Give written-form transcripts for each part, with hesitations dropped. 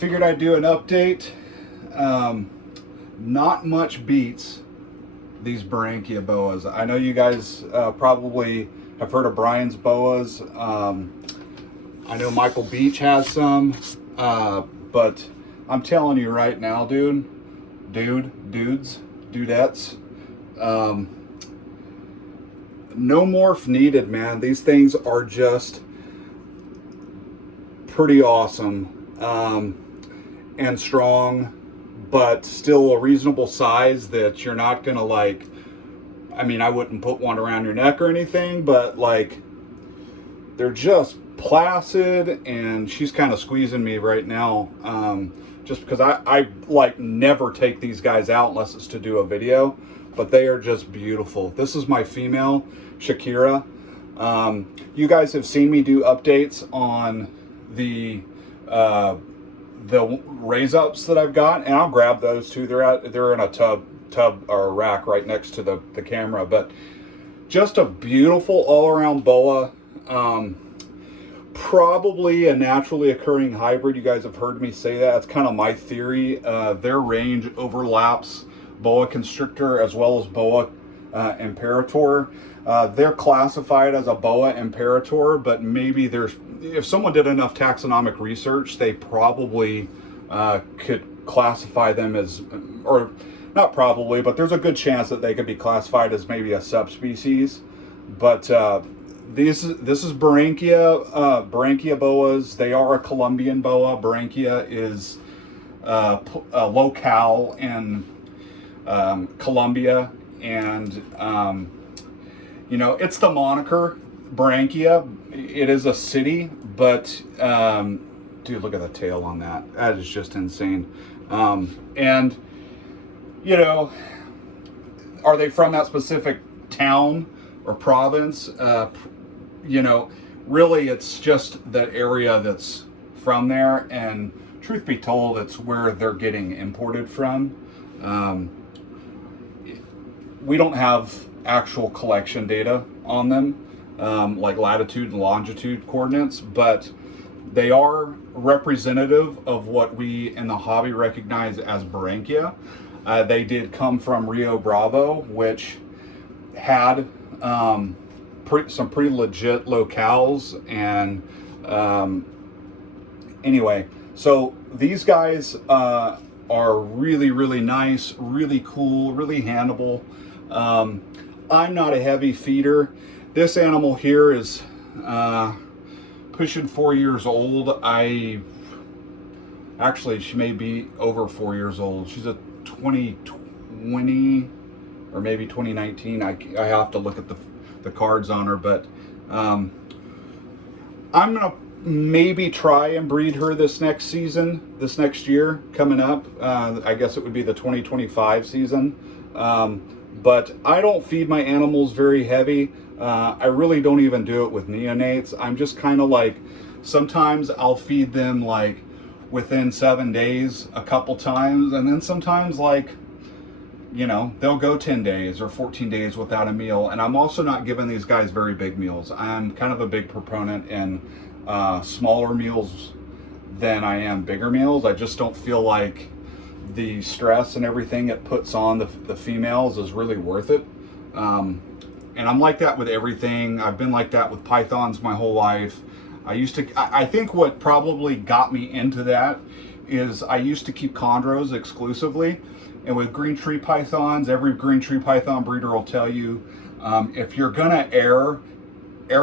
Figured I'd do an update. Not much beats these barania boas. I know you guys probably have heard of Brian's boas. I know Michael Beach has some, but I'm telling you right now, dudettes, no morph needed, man. These things are just pretty awesome and strong, but still a reasonable size that you're not gonna like, I mean, I wouldn't put one around your neck or anything, but like, they're just placid, and she's kind of squeezing me right now, just because I like never take these guys out unless it's to do a video, but they are just beautiful. This is my female, Shakira. You guys have seen me do updates on the raise ups that I've got, and I'll grab those too. They're in a tub or a rack right next to the camera, but just a beautiful all-around boa. Probably a naturally occurring hybrid. You guys have heard me say that. It's kind of my theory. Their range overlaps boa constrictor as well as boa imperator. They're classified as a boa imperator, but maybe if someone did enough taxonomic research, they probably could classify them as, or not probably, but there's a good chance that they could be classified as maybe a subspecies. But this is barania boas. They are a Colombian boa. Barania is a locale in Colombia, and you know, it's the moniker Barranquilla. It is a city, but dude, look at the tail on that. That is just insane. And you know, are they from that specific town or province? You know, really, it's just the area that's from there, and truth be told, it's where they're getting imported from. We don't have actual collection data on them, like latitude and longitude coordinates, but they are representative of what we in the hobby recognize as barania. They did come from Rio Bravo, which had some pretty legit locales, and anyway, so these guys are really, really nice, really cool, really handleable. I'm not a heavy feeder. This animal here is pushing 4 years old. Actually, she may be over 4 years old. She's a 2020 or maybe 2019. I have to look at the cards on her, but I'm gonna maybe try and breed her this next year coming up. I guess it would be the 2025 season. But I don't feed my animals very heavy. I really don't even do it with neonates. I'm just kind of like, sometimes I'll feed them like within 7 days a couple times, and then sometimes, like, you know, they'll go 10 days or 14 days without a meal. And I'm also not giving these guys very big meals. I'm kind of a big proponent in smaller meals than I am bigger meals. I just don't feel like the stress and everything it puts on the females is really worth it. And I'm like that with everything. I've been like that with pythons my whole life. I think what probably got me into that is I used to keep chondros exclusively. And with green tree pythons, every green tree python breeder will tell you, if you're gonna err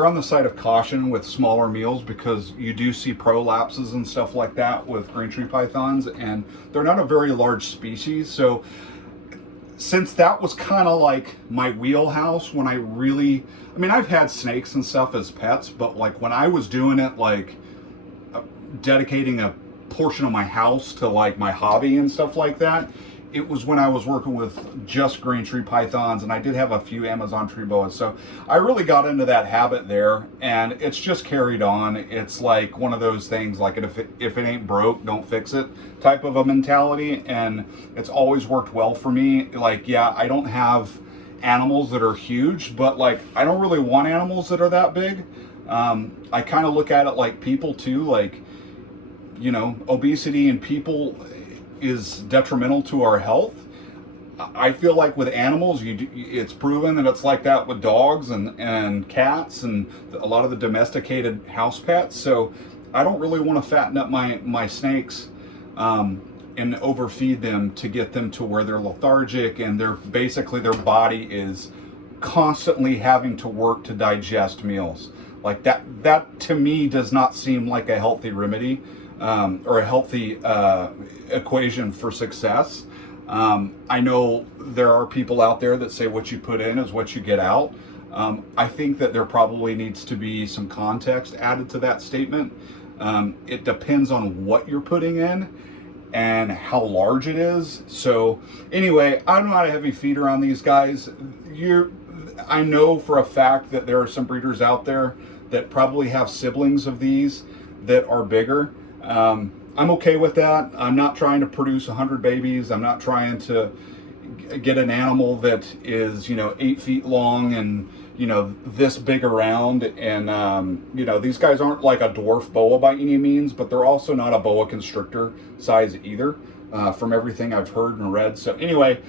on the side of caution with smaller meals, because you do see prolapses and stuff like that with green tree pythons, and they're not a very large species. So since that was kind of like my wheelhouse, when I mean, I've had snakes and stuff as pets, but like when I was doing it, like dedicating a portion of my house to like my hobby and stuff like that, it was when I was working with just green tree pythons, and I did have a few Amazon tree boas. So I really got into that habit there, and it's just carried on. It's like one of those things, like if it ain't broke, don't fix it type of a mentality. And it's always worked well for me. Like, yeah, I don't have animals that are huge, but like, I don't really want animals that are that big. I kind of look at it like people too. Like, you know, obesity in people is detrimental to our health. I feel like with animals, it's proven that it's like that with dogs and cats and a lot of the domesticated house pets. So I don't really want to fatten up my snakes and overfeed them to get them to where they're lethargic and basically their body is constantly having to work to digest meals. Like that to me does not seem like a healthy remedy or a healthy equation for success. I know there are people out there that say what you put in is what you get out. I think that there probably needs to be some context added to that statement. It depends on what you're putting in and how large it is. So anyway, I'm not a heavy feeder on these guys. I know for a fact that there are some breeders out there that probably have siblings of these that are bigger. I'm okay with that. I'm not trying to produce 100 babies. I'm not trying to get an animal that is, 8 feet long and, this big around. And, these guys aren't like a dwarf boa by any means, but they're also not a boa constrictor size either, from everything I've heard and read. So anyway,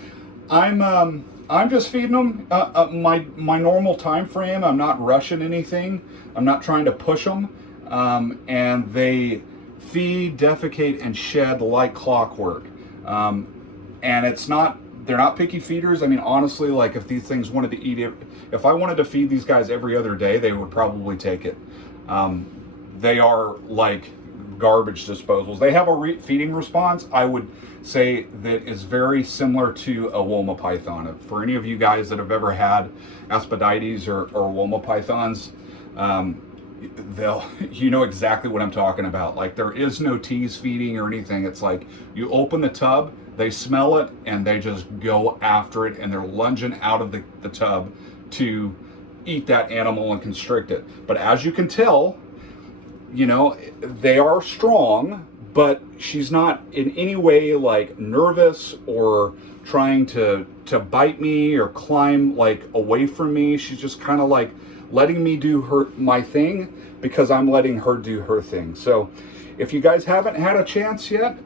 I'm just feeding them my normal time frame. I'm not rushing anything. I'm not trying to push them. And they feed, defecate, and shed like clockwork. And they're not picky feeders. I mean, honestly, like if these things wanted to eat it, if I wanted to feed these guys every other day, they would probably take it. They are like garbage disposals. They have a feeding response, I would say, that is very similar to a Woma python. For any of you guys that have ever had Aspodites or Woma pythons, you know exactly what I'm talking about. Like there is no tease feeding or anything. It's like you open the tub, they smell it, and they just go after it, and they're lunging out of the tub to eat that animal and constrict it. But as you can tell, they are strong, but she's not in any way like nervous or trying to bite me or climb like away from me. She's just kind of like letting me do my thing because I'm letting her do her thing. So if you guys haven't had a chance yet,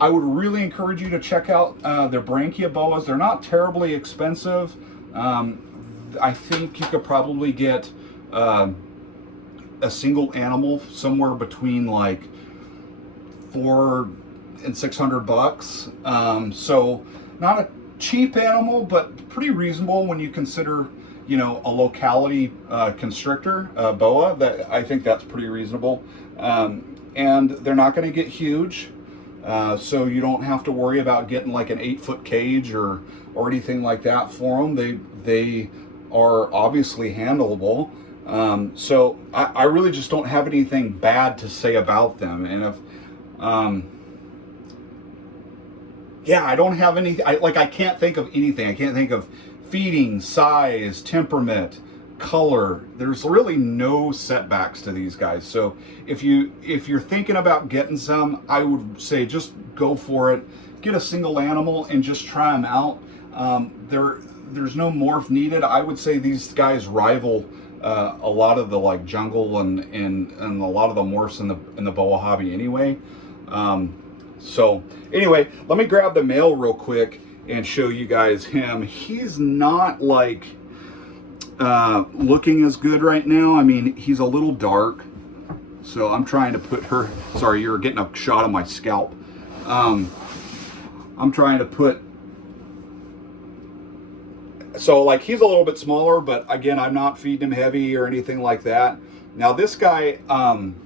I would really encourage you to check out the Branchia boas. They're not terribly expensive. I think you could probably get a single animal somewhere between like $400 and $600. So not a cheap animal, but pretty reasonable when you consider, a locality constrictor, boa. That I think that's pretty reasonable. And they're not going to get huge. So you don't have to worry about getting like an 8-foot cage or anything like that for them. They are obviously handleable. So I really just don't have anything bad to say about them. And if, I don't have anything, I can't think of anything. I can't think of feeding, size, temperament, color. There's really no setbacks to these guys. So if you're thinking about getting some, I would say just go for it. Get a single animal and just try them out. There's no morph needed. I would say these guys rival a lot of the like jungle and a lot of the morphs in the boa hobby anyway. So anyway, let me grab the male real quick and show you guys him. He's not like looking as good right now. I mean, he's a little dark, so I'm trying to put her, sorry, you're getting a shot of my scalp. I'm trying to put, so like he's a little bit smaller, but again, I'm not feeding him heavy or anything like that. Now this guy, I'm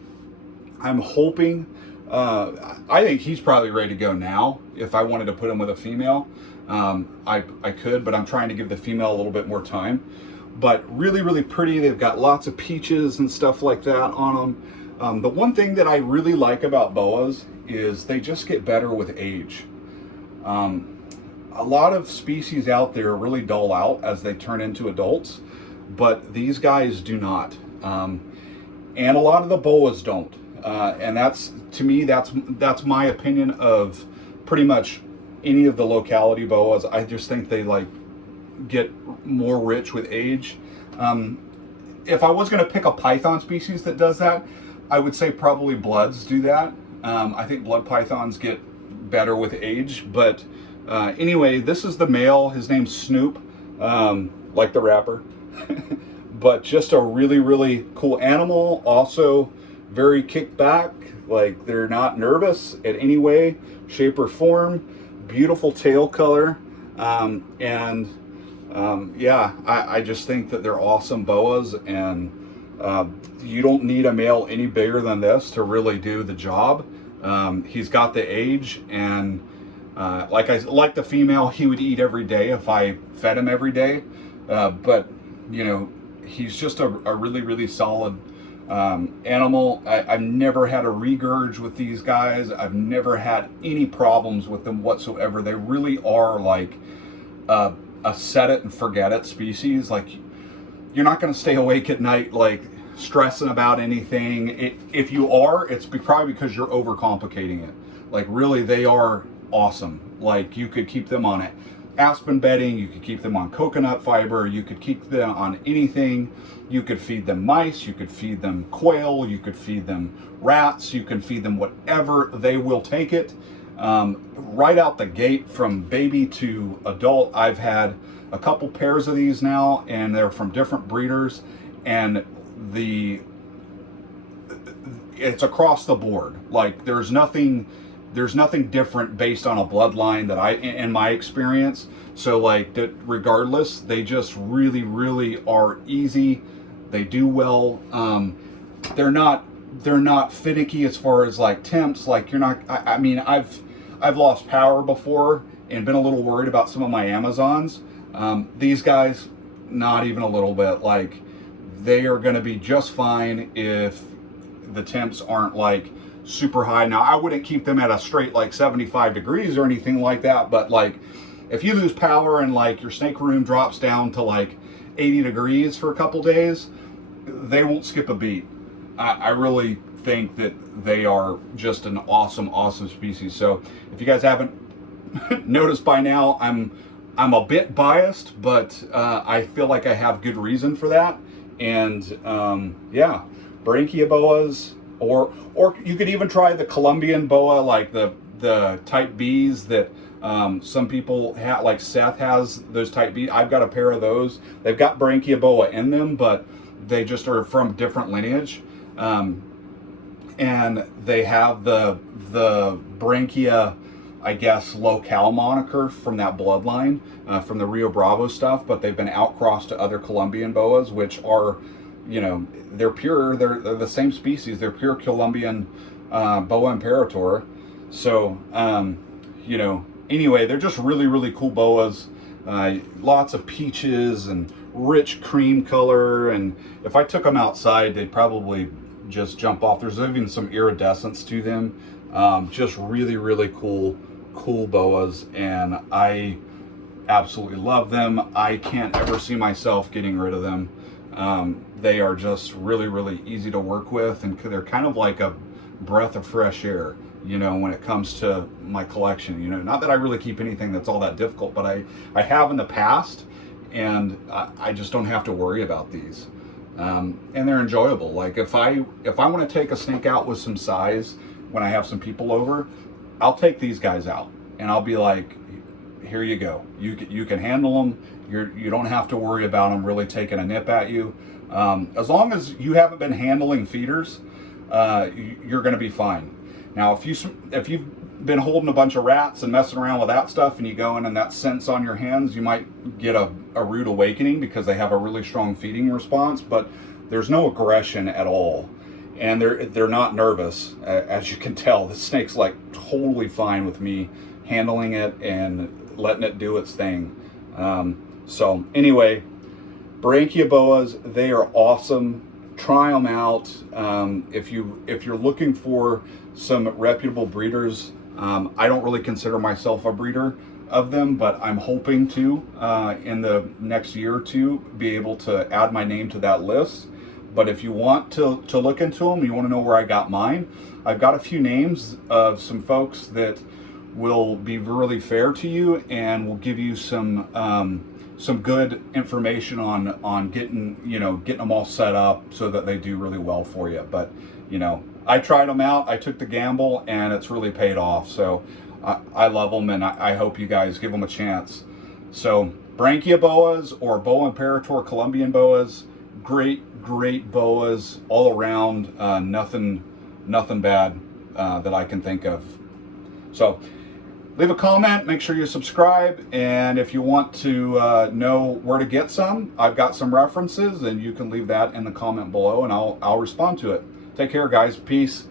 hoping, I think he's probably ready to go now. If I wanted to put him with a female, I could, but I'm trying to give the female a little bit more time. But really, really pretty. They've got lots of peaches and stuff like that on them. The one thing that I really like about boas is they just get better with age. A lot of species out there really dull out as they turn into adults, but these guys do not. And a lot of the boas don't. And that's, to me, that's my opinion of pretty much any of the locality boas. I just think they like get more rich with age. If I was going to pick a python species that does that, I would say probably bloods do that. I think blood pythons get better with age, but anyway, this is the male. His name's Snoop, like the rapper. But just a really, really cool animal. Also very kicked back, like they're not nervous in any way, shape, or form. Beautiful tail color. Yeah, I just think that they're awesome boas, and you don't need a male any bigger than this to really do the job. He's got the age, and like the female, he would eat every day if I fed him every day. But you know, he's just a really, really solid animal. I've never had a regurg with these guys. I've never had any problems with them whatsoever. They really are like a set it and forget it species. Like, you're not going to stay awake at night like stressing about anything. If you are, it's probably because you're overcomplicating it. Like, really, they are awesome. Like, you could keep them on it aspen bedding, you could keep them on coconut fiber, you could keep them on anything. You could feed them mice, you could feed them quail, you could feed them rats, you can feed them whatever, they will take it. Right out the gate, from baby to adult, I've had a couple pairs of these now, and they're from different breeders, and it's across the board. Like, there's nothing different based on a bloodline that in my experience. So like, regardless, they just really, really are easy. They do well. They're not finicky as far as like temps. Like, you're not, I mean, I've lost power before and been a little worried about some of my Amazons. These guys, not even a little bit. Like, they are going to be just fine if the temps aren't like super high. Now, I wouldn't keep them at a straight like 75 degrees or anything like that, but like, if you lose power and like your snake room drops down to like 80 degrees for a couple days, they won't skip a beat. I really think that they are just an awesome species. So if you guys haven't noticed by now, I'm a bit biased, but I feel like I have good reason for that. And yeah, Branchia boas, or you could even try the Colombian boa, like the type Bs that some people have, like Seth has those type B. I've got a pair of those. They've got Branchia boa in them, but they just are from different lineage. And they have the Branchia, I guess, locale moniker from that bloodline, from the Rio Bravo stuff, but they've been outcrossed to other Colombian boas, which are, you know, they're pure, they're the same species. They're pure Colombian boa imperator. So, you know, anyway, they're just really, really cool boas. Lots of peaches and rich cream color. And if I took them outside, they'd probably just jump off. There's even some iridescence to them. Just really, really cool boas. And I absolutely love them. I can't ever see myself getting rid of them. They are just really, really easy to work with, and they're kind of like a breath of fresh air, you know, when it comes to my collection. You know, not that I really keep anything that's all that difficult, but I have in the past, and I just don't have to worry about these. And they're enjoyable. Like, if I want to take a snake out with some size when I have some people over, I'll take these guys out, and I'll be like, here you go. You can handle them. You don't have to worry about them really taking a nip at you. As long as you haven't been handling feeders, you're going to be fine. Now, if you've been holding a bunch of rats and messing around with that stuff, and you go in and that scent's on your hands, you might get a rude awakening because they have a really strong feeding response. But there's no aggression at all, and they're not nervous, as you can tell. The snake's like totally fine with me handling it and letting it do its thing. So anyway, Branchia boas, they are awesome. Try them out. If you're looking for some reputable breeders, I don't really consider myself a breeder of them, but I'm hoping to, in the next year or two, be able to add my name to that list. But if you want to look into them, you want to know where I got mine, I've got a few names of some folks that will be really fair to you and will give you some good information on getting them all set up so that they do really well for you. But, you know, I tried them out. I took the gamble, and it's really paid off. So I love them, and I hope you guys give them a chance. So Branchia boas or boa imperator Colombian boas, great boas all around. Nothing bad that I can think of. So leave a comment, make sure you subscribe, and if you want to know where to get some, I've got some references, and you can leave that in the comment below, and I'll respond to it. Take care, guys. Peace.